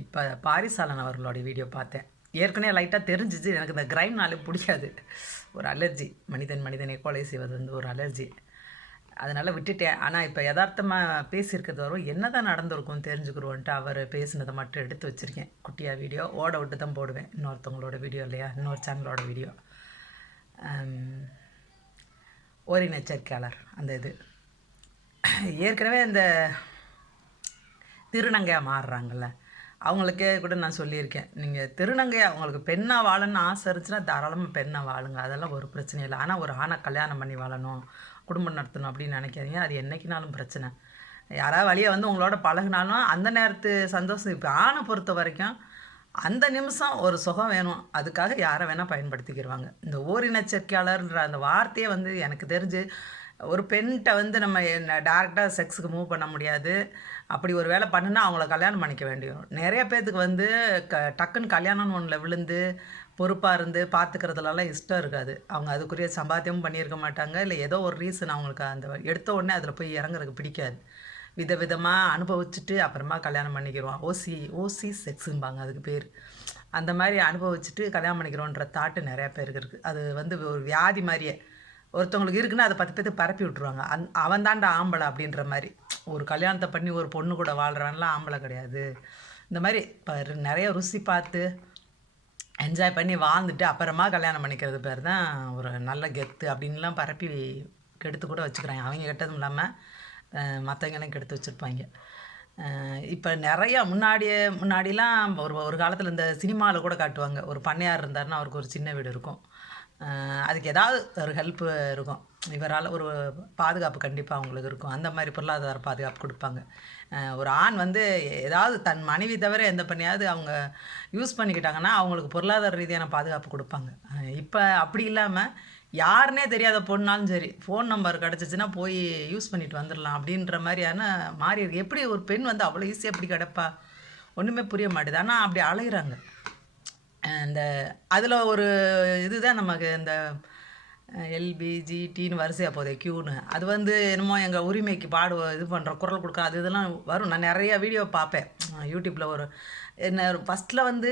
இப்போ பாரிசாலன் அவர்களோட வீடியோ பார்த்தேன். ஏற்கனவே லைட்டாக தெரிஞ்சிச்சு. எனக்கு இந்த கிரைம்னாலே பிடிக்காது. ஒரு அலர்ஜி மனிதன் மனிதனை கொலை செய்வது வந்து ஒரு அலர்ஜி அதனால் விட்டுட்டேன். ஆனால் இப்போ யதார்த்தமாக பேசியிருக்கிறது வரும். என்ன தான் நடந்திருக்கும் தெரிஞ்சுக்கிறோன்ட்டு அவர் பேசினதை மட்டும் எடுத்து வச்சுருக்கேன். குட்டியாக வீடியோ. ஓட விட்டு தான் போடுவேன். இன்னொருத்தவங்களோட வீடியோ இல்லையா? இன்னொரு சேனலோட வீடியோ. ஓரினச்சரிக்கையாளர் அந்த இது. ஏற்கனவே இந்த திருநங்கையாக மாறுறாங்கல்ல. அவங்களுக்கே கூட நான் சொல்லியிருக்கேன். நீங்கள் திருநங்கையா உங்களுக்கு பெண்ணாக வாழணும்னு ஆசை இருந்துச்சுன்னா தாராளமாக பெண்ணாக வாழுங்க. அதெல்லாம் ஒரு பிரச்சனையும் இல்லை. ஆனால் ஒரு ஆணை கல்யாணம் பண்ணி வாழணும் குடும்பம் நடத்தணும் அப்படின்னு நினைக்காதீங்க. அது என்றைக்குனாலும் பிரச்சனை. யாராவது வழியை வந்து உங்களோட பழகினாலும் அந்த நேரத்து சந்தோஷம். இப்போ ஆணை பொறுத்த வரைக்கும் அந்த நிமிஷம் ஒரு சுகம் வேணும். அதுக்காக யாரை வேணால் பயன்படுத்திக்கிடுவாங்க இந்த ஓரினச்சரிக்கையாளர்ன்ற அந்த வார்த்தையே வந்து எனக்கு தெரிஞ்சு ஒரு பெண்கிட்ட வந்து நம்ம டேரெக்டாக செக்ஸுக்கு மூவ் பண்ண முடியாது. அப்படி ஒரு வேலை பண்ணுனா அவங்கள கல்யாணம் பண்ணிக்க வேண்டியும். நிறைய பேர்த்துக்கு வந்து க டக்குன்னு கல்யாணம்னு ஒன்றில் விழுந்து பொறுப்பாக இருந்து பார்த்துக்கிறதுலலாம் இஷ்டம் இருக்காது. அவங்க அதுக்குரிய சம்பாத்தியமும் பண்ணியிருக்க மாட்டாங்க. இல்லை ஏதோ ஒரு ரீசன் அவங்களுக்கு அந்த எடுத்த உடனே அதில் போய் இறங்குறதுக்கு பிடிக்காது. விதவிதமாக அனுபவிச்சுட்டு அப்புறமா கல்யாணம் பண்ணிக்கிறோம். ஓசி ஓசி செக்ஸும்பாங்க அதுக்கு பேர். அந்த மாதிரி அனுபவிச்சுட்டு கல்யாணம் பண்ணிக்கிறோன்ற தாட்டு நிறையா பேருக்கு இருக்குது அது வந்து ஒரு வியாதி மாதிரியே. ஒருத்தவங்களுக்கு இருக்குன்னா அதை பத்து பேர்த்து பரப்பி விட்ருவாங்க அந் அவன் தாண்டா ஆம்பளை அப்படின்ற மாதிரி. ஒரு கல்யாணத்தை பண்ணி ஒரு பொண்ணு கூட வாழ்கிறவன்லாம் ஆம்பளை கிடையாது. இந்த மாதிரி இப்போ நிறைய ருசி பார்த்து என்ஜாய் பண்ணி வாழ்ந்துட்டு அப்புறமா கல்யாணம் பண்ணிக்கிறது பேர் தான் ஒரு நல்ல கெத்து அப்படின்லாம் பரப்பி கெடுத்து கூட வச்சுக்கிறாங்க. அவங்க கெட்டதும் இல்லாமல் மற்றவங்களையும் கெடுத்து வச்சுருப்பாங்க. இப்போ நிறையா முன்னாடியே முன்னாடிலாம் ஒரு ஒரு காலத்தில் இந்த சினிமாவில் கூட காட்டுவாங்க. ஒரு பண்ணையார் இருந்தாருன்னா அவருக்கு ஒரு சின்ன வீடு இருக்கும். அதுக்கு ஏதாவது ஒரு ஹெல்ப்பு இருக்கும். இவரால் ஒரு பாதுகாப்பு கண்டிப்பாக அவங்களுக்கு இருக்கும். அந்த மாதிரி பொருளாதார பாதுகாப்பு கொடுப்பாங்க. ஒரு ஆண் வந்து ஏதாவது தன் மனைவி தவிர எந்த பண்ணியாவது அவங்க யூஸ் பண்ணிக்கிட்டாங்கன்னா அவங்களுக்கு பொருளாதார ரீதியான பாதுகாப்பு கொடுப்பாங்க. இப்போ அப்படி இல்லாமல் யாருனே தெரியாத பொண்ணாலும் சரி ஃபோன் நம்பர் கிடச்சிச்சின்னா போய் யூஸ் பண்ணிட்டு வந்துடலாம் அப்படின்ற மாதிரியான மாறி இருக்கு. எப்படி ஒரு பெண் வந்து அவ்வளோ ஈஸியாக எப்படி கிடப்பா? ஒன்றுமே புரிய மாட்டேது. ஆனால் அப்படி அலையிறாங்க. இந்த அதில் ஒரு இதுதான் நமக்கு இந்த எல்பிஜிடின்னு வரிசையாக போதே க்யூன்னு அது வந்து என்னமோ எங்கள் உரிமைக்கு பாடு இது பண்ணுற குரல் கொடுக்க அது இதெல்லாம் வரும். நான் நிறையா வீடியோ பார்ப்பேன். யூடியூப்பில் ஒரு என்ன ஃபஸ்ட்டில் வந்து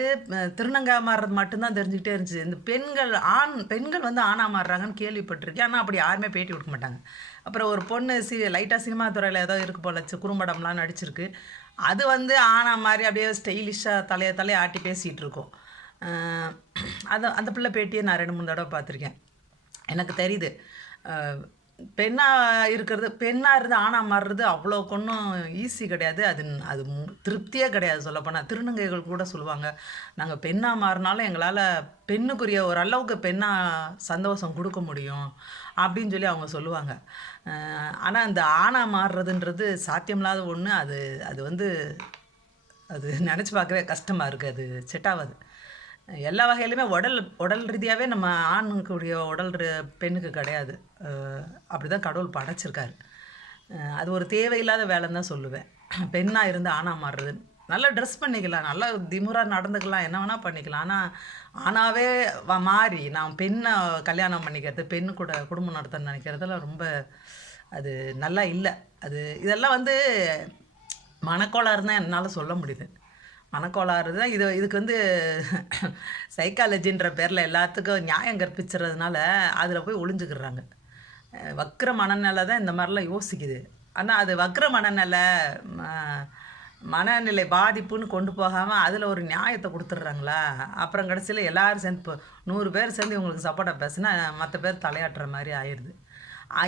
திருநங்கா மாறுறது மட்டும்தான் தெரிஞ்சுக்கிட்டே இருந்துச்சு. இந்த பெண்கள் ஆண் பெண்கள் வந்து ஆணாக மாறுறாங்கன்னு கேள்விப்பட்டிருக்கேன். ஆனால் அப்படி யாருமே பேட்டி கொடுக்க மாட்டாங்க. அப்புறம் ஒரு பொண்ணு சி லைட்டாக சினிமா துறையில் ஏதோ இருக்கு போல குறும்படம்லாம் நடிச்சிருக்கு. அது வந்து ஆனா மாதிரி அப்படியே ஸ்டைலிஷாக தலையை தலையை ஆட்டி பேசிகிட்டு இருக்கோம். அது அந்த பிள்ளை பேட்டியை நான் ரெண்டு மூணு தடவை பார்த்துருக்கேன். எனக்கு தெரியுது. பெண்ணாக இருக்கிறது பெண்ணாக இருந்து ஆணாக மாறுறது அவ்வளோ கொன்றும் ஈஸி கிடையாது. அது அது திருப்தியே கிடையாது சொல்லப்போனால் திருநங்கைகள் கூட சொல்லுவாங்க நாங்கள் பெண்ணாக மாறினாலும் எங்களால் பெண்ணுக்குரிய ஓரளவுக்கு பெண்ணாக சந்தோஷம் கொடுக்க முடியும் அப்படின்னு சொல்லி அவங்க சொல்லுவாங்க. ஆனால் இந்த ஆணாக மாறுறதுன்றது சாத்தியமில்லாத ஒன்று அது அது வந்து அது நினச்சி பார்க்கவே கஷ்டமாக இருக்குது அது செட் ஆகாது எல்லா வகையிலுமே உடல் உடல் ரீதியாகவே நம்ம ஆணுக்குரிய உடல் பெண்ணுக்கு கிடையாது. அப்படி தான் கடவுள் படைச்சிருக்காரு. அது ஒரு தேவையில்லாத வேலைன்னு தான் சொல்லுவேன். பெண்ணாக இருந்து ஆணாக மாறுறது. நல்லா ட்ரெஸ் பண்ணிக்கலாம். நல்லா திமுறாக நடந்துக்கலாம். என்ன வேணால் பண்ணிக்கலாம். ஆனால் ஆனாவே மாறி நான் பெண்ணை கல்யாணம் பண்ணிக்கிறது பெண்ணு கூட குடும்பம் நடத்த நினைக்கிறதெல்லாம் ரொம்ப அது நல்லா இல்லை. அது இதெல்லாம் வந்து மனக்கோளாறு தான் என்னால் சொல்ல முடியுது. மனக்கோளாறு தான் இது இதுக்கு வந்து சைக்காலஜின்ற பேரில் எல்லாத்துக்கும் நியாயம் கற்பிச்சுறதுனால அதில் போய் ஒளிஞ்சுக்கிறாங்க வக்கர மனநிலை தான் இந்த மாதிரிலாம் யோசிக்குது. ஆனால் அது வக்கர மனநிலை மனநிலை பாதிப்புன்னு கொண்டு போகாமல் அதில் ஒரு நியாயத்தை கொடுத்துட்றாங்களா? அப்புறம் கடைசியில் எல்லோரும் சேர்ந்து இப்போ நூறு பேர் சேர்ந்து இவங்களுக்கு சப்போர்ட்டாக பேசுனா மற்ற பேர் தலையாட்டுற மாதிரி ஆயிடுது.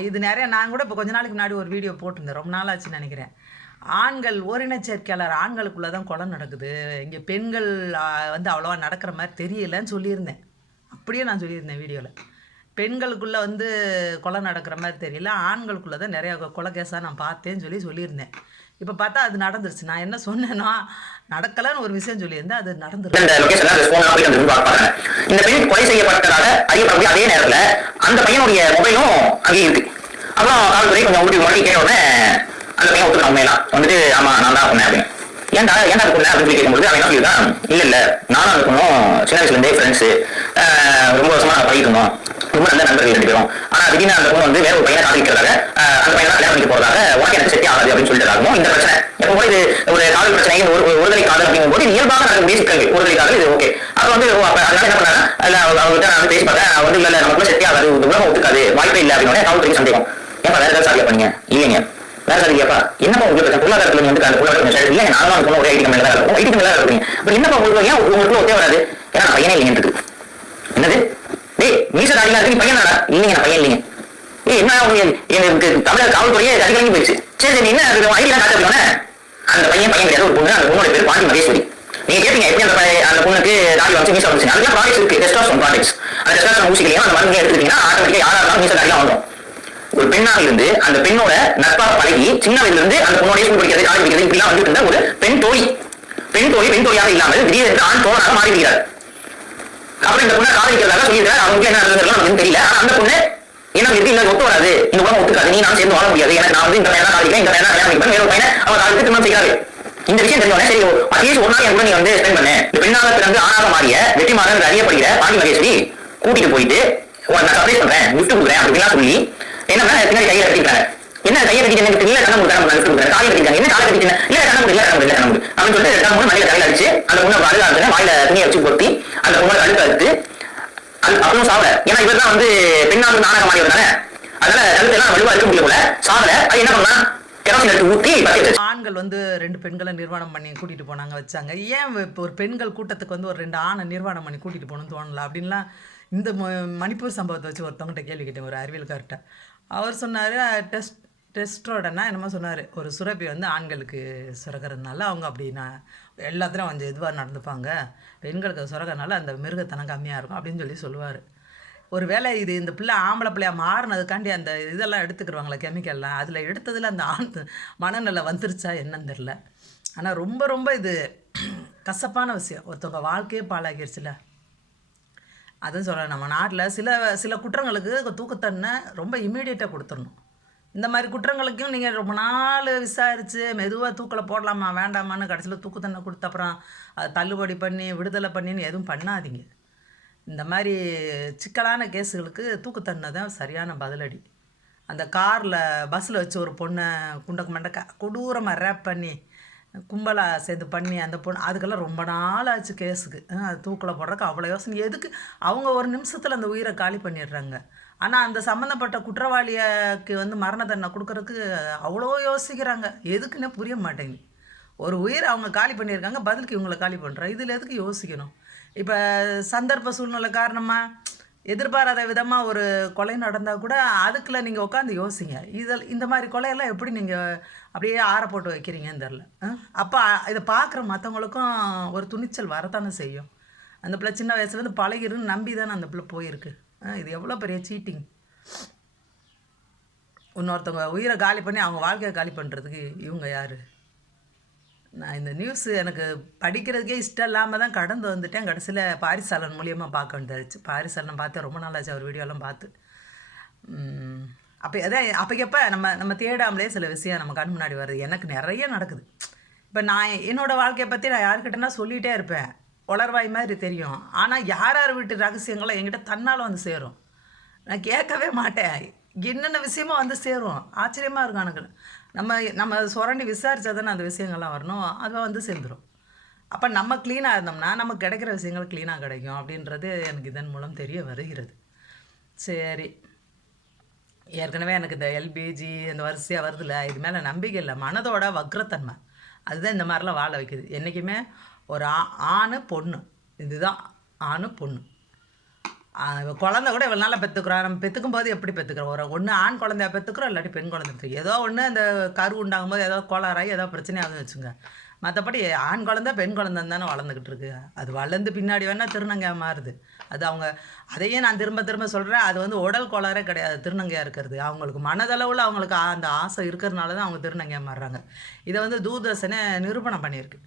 இது நிறையா நான் கூட இப்போ கொஞ்ச நாளைக்கு முன்னாடி ஒரு வீடியோ போட்டிருந்தேன். ரொம்ப நாள் ஆச்சுன்னு நினைக்கிறேன். ஆண்கள் ஓரின சேர்க்கையாளர் ஆண்களுக்குள்ளே தான் கொலை நடக்குது. இங்கே பெண்கள் வந்து அவ்வளோவா நடக்கிற மாதிரி தெரியலன்னு சொல்லியிருந்தேன். அப்படியே நான் சொல்லியிருந்தேன் வீடியோவில் பெண்களுக்குள்ளே வந்து கொலை நடக்கிற மாதிரி தெரியல. ஆண்களுக்குள்ளே தான் நிறையா கொலை கேஸாக நான் பார்த்தேன்னு சொல்லி சொல்லியிருந்தேன். இப்போ பார்த்தா அது நடந்துருச்சு. நான் என்ன சொன்னேன்னா நடக்கலன்னு ஒரு விஷயம் சொல்லியிருந்தேன். அது நடந்துருச்சு. இந்த பெண் கொலை செய்யப்பட்டதாக அறியப்படக்கூடிய அதே நேரத்தில் அந்த பையனுடைய மொபைலும் அங்கேயே இருக்கு. அப்புறம் காவல்துறை கொஞ்சம் ஊட்டி முன்னாடி கேட்ட உடனே அந்த பையன் ஒத்துக்க உண்மையெல்லாம் வந்துட்டு ஆமா நான் தான் சொன்னேன் அப்படின்னு. ஏன்டா ஏன்டா அது அப்படின்னு சொல்லி கேட்கும்போது அவன் என்ன சொல்லியிருக்கான் இல்லை இல்லை நானும் அந்த பொண்ணும் சின்ன வயசுலேருந்தே ஃப்ரெண்ட்ஸு ரொம்ப வருஷமா நான் பழகிட்டு ரொம்ப நல்ல நண்பர்கள் ரெண்டு பேரும். ஆனால் திடீர்னு அந்த பொண்ணு வந்து வேற ஒரு பையனை காதலிக்கிறதாக அந்த பையனை கல்யாணம் பண்ணிக்க போகிறதாக உனக்கு எனக்கு செட்டி ஆகாது அப்படின்னு சொல்லிட்டு இந்த பிரச்சனை. எப்போ இது ஒரு காதல் பிரச்சனை ஒரு ஒரு ஒருதலை காதல் அப்படிங்கும் போது இயல்பாக நடக்கக்கூடிய சிக்கல்கள் ஒருதலை காதல் இது ஓகே அப்போ வந்து ஓ, அதனால என்ன பண்ணாங்க? இல்லை அவங்க- அவங்ககிட்ட நான் வந்து பேசி பார்த்தேன். வந்து இல்லை நமக்குள்ள செட்டி ஆகாது. உலகம் ஒத்துக்காது. வாய்ப்பே இல்லை அப்படின்னு காவல்துறை சந்தேகம். ஏன் வேற ஏதாவது சாதியா பண்ணீங்க? இல்லைங்க. வேற என்னப்பா உங்களுக்கு பொருளாதாரத்துல வந்து அந்த இல்லை நானும் ஒரே ஐடி தான் இருக்கும். ஐடி தான் இருக்கீங்க. அப்ப என்னப்பா உங்களுக்கு? ஏன் உங்களுக்கு ஒத்தே வராது? ஏன்னா பையனே இல்லைங்க என்னது? டேய் மீச தாடிலாம் இருக்கு பையன் தானடா? இல்லைங்க நான் பையன் இல்லைங்க. ஏய் என்ன எனக்கு தமிழக காவல்துறையே அதிகமாக போயிடுச்சு. சரி சரி என்ன அந்த பையன் பையன் கிடையாது. ஒரு பொண்ணு அந்த பொண்ணோட பேர் பாண்டி மகேஸ்வரி. நீங்க கேட்பீங்க எப்படி அந்த அந்த பொண்ணுக்கு தாடி வந்து மீசா வந்துச்சு அதுக்கு ப்ராடக்ட்ஸ் இருக்கு. டெஸ்டாஸ்டோன் ப்ராடக்ட்ஸ் அந்த டெஸ்டாஸ்டோன் ஊசிகளையும் அந்த மருந்து எடுத்துக்கிட்டீங்கன்னா ஆட்டோமேட்டிக்கா யாரா இருந்தாலும் மீசா தாடிலாம் வந்துடும் ஒரு பெண்ணாக இருந்து அந்த பெண்ணோட நட்பாக பழகி சின்ன வயதுல இருந்து அந்த பொண்ணோட ஸ்கூல் படிக்கிறது காலேஜ் படிக்கிறது இப்படிலாம் வந்துட்டு இருந்த ஒரு பெண் தோழி. பெண் தோழி பெண் தோழியாக இல்லாமல் திடீரென்று ஆண் தோழனாக மாறி விடுகிறார் அப்புறம் இந்த பொண்ணை காதலிக்கிறதாக சொல்லியிருக்காரு அவங்க என்ன நடந்ததுலாம் நமக்கு தெரியல. ஆனா அந்த பொண்ணு என்ன இருக்கு இல்லை ஒத்து வராது. இந்த உடம்பு ஒத்துக்காது. நீ நான் சேர்ந்து வாழ முடியாது. எனக்கு நான் வந்து இந்த பையனா காதலிக்கிறேன் இந்த பையனா கல்யாணம் வேற பையனை அவன் காதலித்து திருமணம் செய்கிறாரு இந்த விஷயம் தெரிஞ்சவனே சரி அட்லீஸ்ட் ஒரு நாள் என் கூட நீ வந்து ஸ்பெண்ட் பண்ணு. இந்த பெண்ணாக பிறந்து ஆணாக மாறிய வெற்றிமாறன் என்று அறியப்படுகிற பாண்டி மகேஸ்வரி கூட்டிட்டு போயிட்டு உனக்கு நான் சர்ப்ரைஸ் பண்றேன் கிஃப்ட் கொடுக்குறேன் அப்படிலாம் சொல்லி என்ன பின்னாடி கையை கட்டிட்டாங்க என்ன கையை கட்டிட்டு எனக்கு இல்ல கண்ண முடியாது நான் கிஃப்ட் காலை கட்டிட்டாங்க. என்ன காலை கட்டிட்டேன் இல்ல கண்ண முடியல கண்ண முடியல கண்ண முடியல அப்படின்னு சொல்லிட்டு ரெண்டாம் மூணு மலையில தலையில அடிச்சு அந்த பொண்ணை பாதுகாத்து வாயில துணியை வச்சு கொத்தி அந்த பொண்ணை கழுத்து அறுத்து அப்புறம் சாவல. ஏன்னா இவர் தான் வந்து பெண்ணாக நாடகம் மாறி தானே அதனால கழுத்து எல்லாம் வலுவா இருக்க முடியல சாவல. அது என்ன பண்ணா? ஆண்கள் வந்து ரெண்டு பெண்களை நிர்வாணம் பண்ணி கூட்டிட்டு போனாங்க வச்சாங்க. ஏன் இப்போ ஒரு பெண்கள் கூட்டத்துக்கு வந்து ஒரு ரெண்டு ஆணை நிர்வாணம் பண்ணி கூட்டிட்டு போகணும்னு தோணல அப்படின்லாம் இந்த மணிப்பூர் சம்பவத்தை வச்சு ஒருத்தவங்ககிட்ட கேள்வி கேட்டேன் ஒரு அறிவியல்கார்ட்ட அவர் சொன்னார் டெஸ்ட் டெஸ்ட்ரோடனா என்னமோ சொன்னார். ஒரு சுரப்பி வந்து ஆண்களுக்கு சுரக்கிறதுனால அவங்க அப்படின்னா எல்லாத்துலையும் கொஞ்சம் இதுவாக நடந்துப்பாங்க. பெண்களுக்கு சுரக்கிறதுனால அந்த மிருகத்தனம் கம்மியாக இருக்கும் அப்படின்னு சொல்லி சொல்லுவார். ஒரு வேளை இது இந்த பிள்ளை ஆம்பளை பிள்ளையாக மாறினதுக்காண்டி அந்த இதெல்லாம் எடுத்துக்கிடுவாங்களே கெமிக்கல்லாம். அதில் எடுத்ததில் அந்த ஆண் மனநிலை வந்துருச்சா என்னன்னு தெரில ஆனால் ரொம்ப ரொம்ப இது கசப்பான விஷயம். ஒருத்தவங்க வாழ்க்கையே பாழாக்கிடுச்சுல அதுவும் சொல்கிறேன் நம்ம நாட்டில் சில சில குற்றங்களுக்கு தூக்கத்தண்டனை ரொம்ப இமீடியட்டாக கொடுத்துடணும். இந்த மாதிரி குற்றங்களுக்கும் நீங்கள் ரொம்ப நாள் விசாரித்து மெதுவாக தூக்கில் போடலாமா வேண்டாமான்னு கடைசியில் தூக்குத்தண்ணை கொடுத்த அப்புறம் அதை தள்ளுபடி பண்ணி விடுதலை பண்ணின்னு எதுவும் பண்ணாதீங்க. இந்த மாதிரி சிக்கலான கேஸுகளுக்கு தூக்குத்தண்ணை தான் சரியான பதிலடி. அந்த காரில் பஸ்ஸில் வச்சு ஒரு பொண்ணை குண்டக்கு மண்டக்க கொடூரமாக ரேப் பண்ணி கும்பலாக சேர்ந்து பண்ணி அந்த பொண்ணு அதுக்கெல்லாம் ரொம்ப நாள் ஆச்சு கேஸுக்கு அது தூக்கில் போடுறதுக்கு அவ்வளோ யோசனை. எதுக்கு? அவங்க ஒரு நிமிஷத்தில் அந்த உயிரை காலி பண்ணிடுறாங்க. ஆனால் அந்த சம்மந்தப்பட்ட குற்றவாளிக்கு வந்து மரண தண்டனை கொடுக்கறதுக்கு அவ்வளோ யோசிக்கிறாங்க. எதுக்குன்னே புரிய மாட்டேங்குது. ஒரு உயிரை அவங்க காலி பண்ணியிருக்காங்க பதிலுக்கு இவங்களை காலி பண்ணுறோம் இதில் எதுக்கு யோசிக்கணும்? இப்போ சந்தர்ப்ப சூழ்நிலை காரணமாக எதிர்பாராத விதமாக ஒரு கொலை நடந்தால் கூட அதுக்குள்ள நீங்கள் உட்காந்து யோசிங்க. இதில் இந்த மாதிரி கொலையெல்லாம் எப்படி நீங்கள் அப்படியே ஆற போட்டு வைக்கிறீங்கன்னு தெரில அப்போ இதை பார்க்குற மற்றவங்களுக்கும் ஒரு துணிச்சல் வரத்தானே செய்யும். அந்த பிள்ளை சின்ன வயசுலேருந்து பழகிருன்னு நம்பி தானே அந்த பிள்ளை போயிருக்கு. இது எவ்வளோ பெரிய சீட்டிங் இன்னொருத்தவங்க உயிரை காலி பண்ணி அவங்க வாழ்க்கையை காலி பண்ணுறதுக்கு இவங்க யார்? நான் இந்த நியூஸ் எனக்கு படிக்கிறதுக்கே இஷ்டம் இல்லாமல் தான் கடந்து வந்துட்டேன். கடைசியில் பாரிசாலன் மூலியமாக பார்க்க வேண்டியதாச்சு பாரிசாலன் பார்த்து ரொம்ப நாள் ஆச்சு அவர் வீடியோலாம் பார்த்து. அப்போ அதான் அப்போக்கப்போ நம்ம நம்ம தேடாமலே சில விஷயம் நம்ம கண் முன்னாடி வருது. எனக்கு நிறைய நடக்குது. இப்போ நான் என்னோடய வாழ்க்கையை பற்றி நான் யாருக்கிட்டனா சொல்லிகிட்டே இருப்பேன். உளர்வாய் மாதிரி தெரியும். ஆனால் யார் யார் வீட்டு ரகசியங்களும் என்கிட்ட தன்னால் வந்து சேரும். நான் கேட்கவே மாட்டேன். என்னென்ன விஷயமா வந்து சேரும். ஆச்சரியமாக இருக்கும் எனக்கு. நம்ம நம்ம சுரண்டி விசாரித்தா தானே அந்த விஷயங்கள்லாம் வரணும். அது வந்து சேர்ந்துடும் அப்போ நம்ம க்ளீனாக இருந்தோம்னா நமக்கு கிடைக்கிற விஷயங்கள் க்ளீனாக கிடைக்கும் அப்படின்றது எனக்கு இதன் மூலம் தெரிய வருகிறது. சரி. ஏற்கனவே எனக்கு இந்த எல்பிஜி இந்த வரிசையாக வருதுல்ல இது மேலே நம்பிக்கை இல்லை. மனதோட வக்ரத்தன்மை. அதுதான் இந்த மாதிரிலாம் வாழ வைக்குது. என்றைக்குமே ஒரு ஆ ஆணு பொண்ணு. இதுதான் ஆணு பொண்ணு. குழந்தை கூட இவ்வளோ நாளாக பெற்றுக்குறோம் நம்ம பெற்றுக்கும் போது எப்படி பெற்றுக்கிறோம் ஒரு ஒன்று ஆண் குழந்தைய பெற்றுக்கிறோம் இல்லாட்டி பெண் குழந்தை பெற்றுக்கிறோம் ஏதோ ஒன்று அந்த கரு உண்டாகும் போது ஏதோ கோளாறாகி ஏதோ பிரச்சனையாகுதுன்னு வச்சுங்க. மற்றபடி ஆண் குழந்தை பெண் குழந்தை தானே வளர்ந்துக்கிட்டு இருக்கு. அது வளர்ந்து பின்னாடி வேணால் திருநங்கையாக மாறுது. அது அவங்க அதையே நான் திரும்ப திரும்ப சொல்கிறேன் அது வந்து உடல் கோளாறே கிடையாது திருநங்கையாக இருக்கிறது. அவங்களுக்கு மனதளவில் அவங்களுக்கு அந்த ஆசை இருக்கிறதுனால தான் அவங்க திருநங்கையாக மாறுறாங்க. இதை வந்து தூர்தர்ஷனை நிரூபணம் பண்ணியிருக்கு.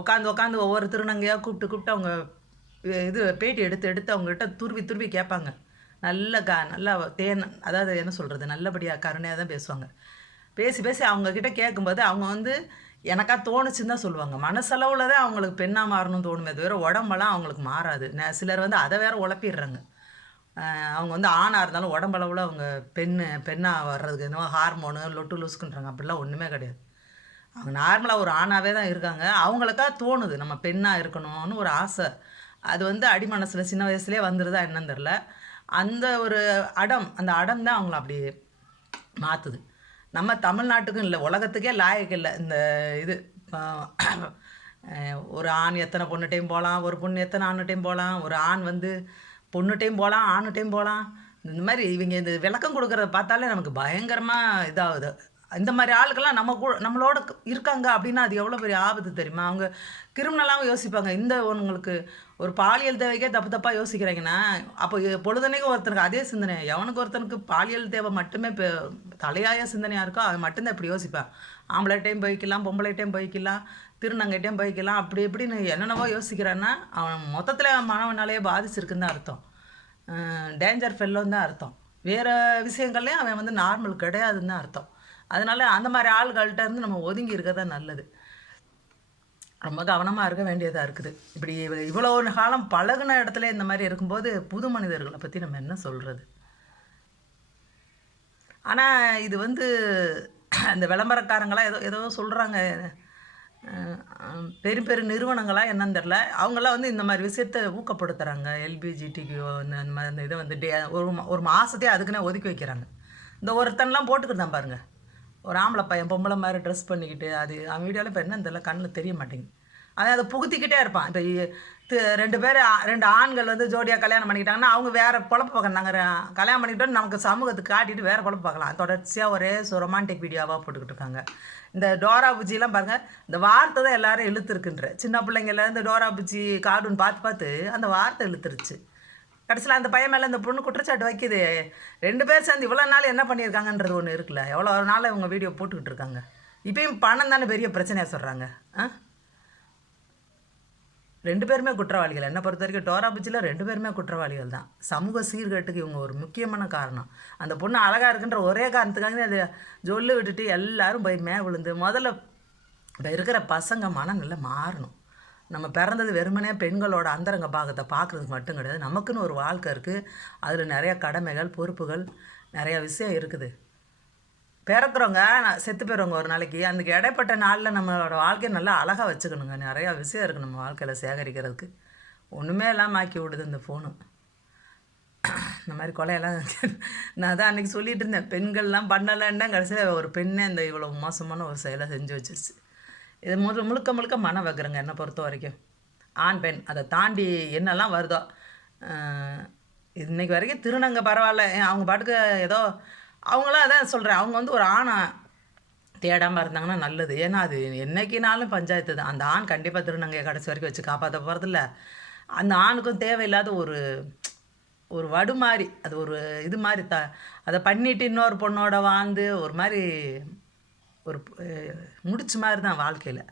உட்காந்து உட்காந்து ஒவ்வொரு திருநங்கையாக கூப்பிட்டு கூப்பிட்டு அவங்க இது பேட்டி எடுத்து எடுத்து அவங்ககிட்ட துருவி துருவி கேட்பாங்க. நல்ல க நல்லா தேன் அதாவது என்ன சொல்கிறது நல்லபடியாக கருணையாக தான் பேசுவாங்க. பேசி பேசி அவங்கக்கிட்ட கேட்கும்போது அவங்க வந்து எனக்கா தோணுச்சுன்னு தான் சொல்லுவாங்க. மனசளவில் தான் அவங்களுக்கு பெண்ணாக மாறணும்னு தோணுமே தவிர உடம்பெல்லாம் அவங்களுக்கு மாறாது. நெ- சிலர் வந்து அதை வேற உழப்பிடுறாங்க அவங்க வந்து ஆணாக இருந்தாலும் உடம்பளவில் அவங்க பெண்ணு பெண்ணாக வர்றதுக்கு என்னவோ ஹார்மோனு லொட்டு லூஸ்க்குன்றாங்க அப்படிலாம் ஒன்றுமே கிடையாது. அவங்க நார்மலாக ஒரு ஆணாகவே தான் இருக்காங்க. அவங்களுக்கா தோணுது. நம்ம பெண்ணாக இருக்கணும்னு ஒரு ஆசை. அது வந்து அடிமனசில் சின்ன வயசுலேயே வந்துடுதா என்னன்னு தெரில அந்த ஒரு அடம் அந்த அடம் தான் அவங்கள அப்படி மாற்றுது நம்ம தமிழ்நாட்டுக்கும் இல்லை உலகத்துக்கே லாயக்கு இல்லை. இந்த இது ஒரு ஆண் எத்தனை பொண்ணுட்டையும் போகலாம் ஒரு பொண்ணு எத்தனை ஆணுட்டையும் போகலாம் ஒரு ஆண் வந்து பொண்ணுட்டையும் போகலாம் ஆணுட்டையும் போகலாம் இந்த மாதிரி இவங்க இந்த விளக்கம் கொடுக்குறத பார்த்தாலே நமக்கு பயங்கரமாக இதாகுது. இந்த மாதிரி ஆளுக்கெல்லாம் நம்ம கூட நம்மளோட இருக்காங்க அப்படின்னா அது எவ்வளோ பெரிய ஆபத்து தெரியுமா? அவங்க கிரிமினலாகவும் யோசிப்பாங்க. இந்த உங்களுக்கு ஒரு பாலியல் தேவைக்கே தப்பு தப்பாக யோசிக்கிறீங்கன்னா அப்போ எ- பொழுதன்னைக்கும் ஒருத்தனுக்கு அதே சிந்தனை. எவனுக்கு ஒருத்தனுக்கு பாலியல் தேவை மட்டுமே இப்போ தலையாய சிந்தனையாக இருக்கோ அவன் மட்டும்தான் இப்படி யோசிப்பான் ஆம்பளைட்டையும் போய்க்கலாம் பொம்பளைட்டையும் போய்க்கலாம் திருநங்கைட்டையும் போய்க்கலாம் அப்படி இப்படின்னு என்னென்னவோ யோசிக்கிறான்னா அவன் மொத்தத்தில் மனவனாலேயே பாதிச்சிருக்குன்னு தான் அர்த்தம். டேஞ்சர் ஃபெல்லோன்னு தான் அர்த்தம். வேறு விஷயங்கள்லேயும் அவன் வந்து நார்மல் கிடையாதுன்னு தான் அர்த்தம். அதனால அந்த மாதிரி ஆள்கள்கிட்ட இருந்து நம்ம ஒதுங்கி இருக்க தான் நல்லது. ரொம்ப கவனமாக இருக்க வேண்டியதாக இருக்குது. இப்படி இவ்வளோ ஒரு காலம் பழகுன இடத்துல இந்த மாதிரி இருக்கும்போது புது மனிதர்களை பற்றி நம்ம என்ன சொல்கிறது ஆனால் இது வந்து அந்த விளம்பரக்காரங்களாம் ஏதோ ஏதோ சொல்கிறாங்க பெரும் பெரும் நிறுவனங்களாக என்னன்னு தெரில அவங்களாம் வந்து இந்த மாதிரி விஷயத்தை ஊக்கப்படுத்துகிறாங்க எல்பிஜிடிக்கு அந்த அந்த மாதிரி அந்த இதை வந்து டே ஒரு மா- ஒரு மாதத்தையே அதுக்குன்னே ஒதுக்கி வைக்கிறாங்க. இந்த ஒருத்தன்லாம் போட்டுக்கிட்டு தான் பாருங்கள் ஒரு ஆம்பளை பையன் பொம்பளை மாதிரி ட்ரெஸ் பண்ணிக்கிட்டு அது அவன் வீடியோவில் இப்போ என்ன தெரியல கண்ணில் தெரிய மாட்டேங்குது. அவன் அதை புகுத்திக்கிட்டே இருப்பான். இப்போ ரெண்டு பேர் ரெண்டு ஆண்கள் வந்து ஜோடியாக கல்யாணம் பண்ணிக்கிட்டாங்கன்னா அவங்க வேறு பொழப்பு பார்க்கணும். நாங்கள் கல்யாணம் பண்ணிக்கிட்டோம் நமக்கு சமூகத்துக்கு காட்டிட்டு வேறு பொழப்பு பார்க்கலாம். தொடர்ச்சியாக ஒரே ரொமான்டிக் வீடியோவாக போட்டுக்கிட்டு இருக்காங்க. இந்த டோரா புஜிலாம் பாருங்கள் இந்த வார்த்தை தான் எல்லோரும் இழுத்துருக்குன்ற. சின்ன பிள்ளைங்கள இந்த டோரா புஜி கார்டூன் பார்த்து பார்த்து அந்த வார்த்தை இழுத்துருச்சு. கடைசியில் அந்த பையன் மேலே இந்த பொண்ணு குற்றச்சாட்டு வைக்குது. ரெண்டு பேர் சேர்ந்து இவ்வளோ நாள் என்ன பண்ணியிருக்காங்கன்றது ஒன்று இருக்குல்ல. எவ்வளோ நாள் இவங்க வீடியோ போட்டுக்கிட்டு இருக்காங்க. இப்பயும் பணம் தானே பெரிய பிரச்சனையாக சொல்கிறாங்க ஆ? ரெண்டு பேருமே குற்றவாளிகள். என்னை பொறுத்த வரைக்கும் டோரா பிச்சில் ரெண்டு பேருமே குற்றவாளிகள் தான். சமூக சீர்கேட்டுக்கு இவங்க ஒரு முக்கியமான காரணம். அந்த பொண்ணு அழகாக இருக்குன்ற ஒரே காரணத்துக்காக அதை ஜொல்லு விட்டுட்டு எல்லாரும் போய் மே விழுந்து முதல்ல இப்போ இருக்கிற பசங்க மனநிலை மாறணும். நம்ம பிறந்தது வெறுமனே பெண்களோட அந்தரங்க பாகத்தை பார்க்குறதுக்கு மட்டும் கிடையாது. நமக்குன்னு ஒரு வாழ்க்கை இருக்குது அதில் நிறைய கடமைகள் பொறுப்புகள் நிறையா விஷயம் இருக்குது. பிறக்கிறவங்க நான் செத்து போயிடுவங்க ஒரு நாளைக்கு. அந்த இடைப்பட்ட நாளில் நம்மளோட வாழ்க்கையை நல்லா அழகாக வச்சுக்கணுங்க. நிறையா விஷயம் இருக்குது நம்ம வாழ்க்கையில் சேகரிக்கிறதுக்கு. ஒன்றுமே இல்லாமல் ஆக்கி விடுது இந்த ஃபோனு இந்த மாதிரி கொலையெல்லாம் நான் தான் அன்றைக்கி சொல்லிகிட்டு இருந்தேன். பெண்கள்லாம் பண்ணலைன்னா கடைசியில் ஒரு பெண்ணே இந்த இவ்வளோ மோசமான ஒரு செயலை செஞ்சு வச்சிருச்சு. இது முழு முழுக்க முழுக்க மன வைக்கிறங்க என்னை பொறுத்த வரைக்கும். ஆண் பெண் அதை தாண்டி என்னெல்லாம் வருதோ இன்றைக்கி வரைக்கும் திருநங்கை பரவாயில்ல. ஏன் அவங்க பாட்டுக்கு ஏதோ அவங்களாம் அதான் சொல்கிறேன் அவங்க வந்து ஒரு ஆணை தேடாமல் இருந்தாங்கன்னா நல்லது. ஏன்னா அது என்றைக்கினாலும் பஞ்சாயத்து தான். அந்த ஆண் கண்டிப்பாக திருநங்கையை கடைசி வரைக்கும் வச்சு காப்பாற்ற போகிறதில்ல அந்த ஆணுக்கும் தேவையில்லாத ஒரு ஒரு வடு மாதிரி அது ஒரு இது மாதிரி த அதை பண்ணிட்டு இன்னொரு பொண்ணோட வாழ்ந்து ஒரு மாதிரி ஒரு முடிச்ச மாதிரி தான் வாழ்க்கையில்.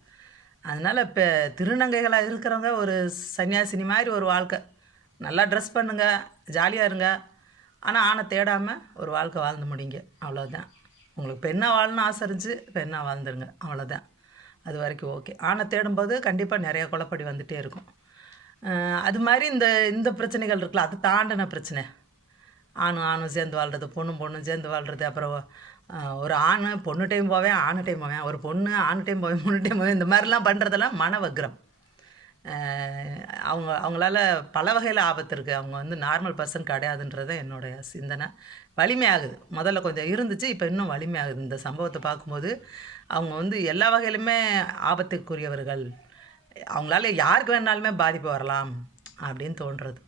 அதனால் இப்போ திருநங்கைகளாக இருக்கிறவங்க ஒரு சன்னியாசினி மாதிரி ஒரு வாழ்க்கை. நல்லா ட்ரெஸ் பண்ணுங்க ஜாலியாக இருங்க. ஆனால் ஆணை தேடாமல் ஒரு வாழ்க்கை வாழ்ந்து முடிங்க. அவ்வளோதான் உங்களுக்கு பெண்ணாக வாழணும்னு ஆசை இருந்துச்சு பெண்ணாக வாழ்ந்துருங்க. அவ்வளோதான் அது வரைக்கும் ஓகே ஆணை தேடும்போது கண்டிப்பாக நிறைய குழப்படி வந்துகிட்டே இருக்கும். அது மாதிரி இந்த இந்த பிரச்சனைகள் இருக்குல்ல அது தாண்டின பிரச்சனை. ஆணும் ஆணும் சேர்ந்து வாழ்கிறது பொண்ணும் பொண்ணும் சேர்ந்து வாழ்கிறது அப்புறம் ஒரு ஆண் பொண்ணு டைம் போவேன் ஆணுட்டையும் போவேன். ஒரு பொண்ணு ஆணுட்டையும் போவேன் பொண்ணுட்டையும் போவேன். இந்த மாதிரிலாம் பண்ணுறதெல்லாம் மனவக்ரம் அஹ், அவங்க அவங்களால பல வகையில் ஆபத்து இருக்குது அவங்க வந்து நார்மல் பர்சன் கிடையாதுன்றது என்னுடைய சிந்தனை. வலிமையாகுது. முதல்ல கொஞ்சம் இருந்துச்சு இப்போ இன்னும் வலிமையாகுது. இந்த சம்பவத்தை பார்க்கும்போது அவங்க வந்து எல்லா வகையிலுமே ஆபத்துக்குரியவர்கள். அவங்களால யாருக்கு வேணாலுமே பாதிப்பு வரலாம் அப்படின்னு தோன்றுறது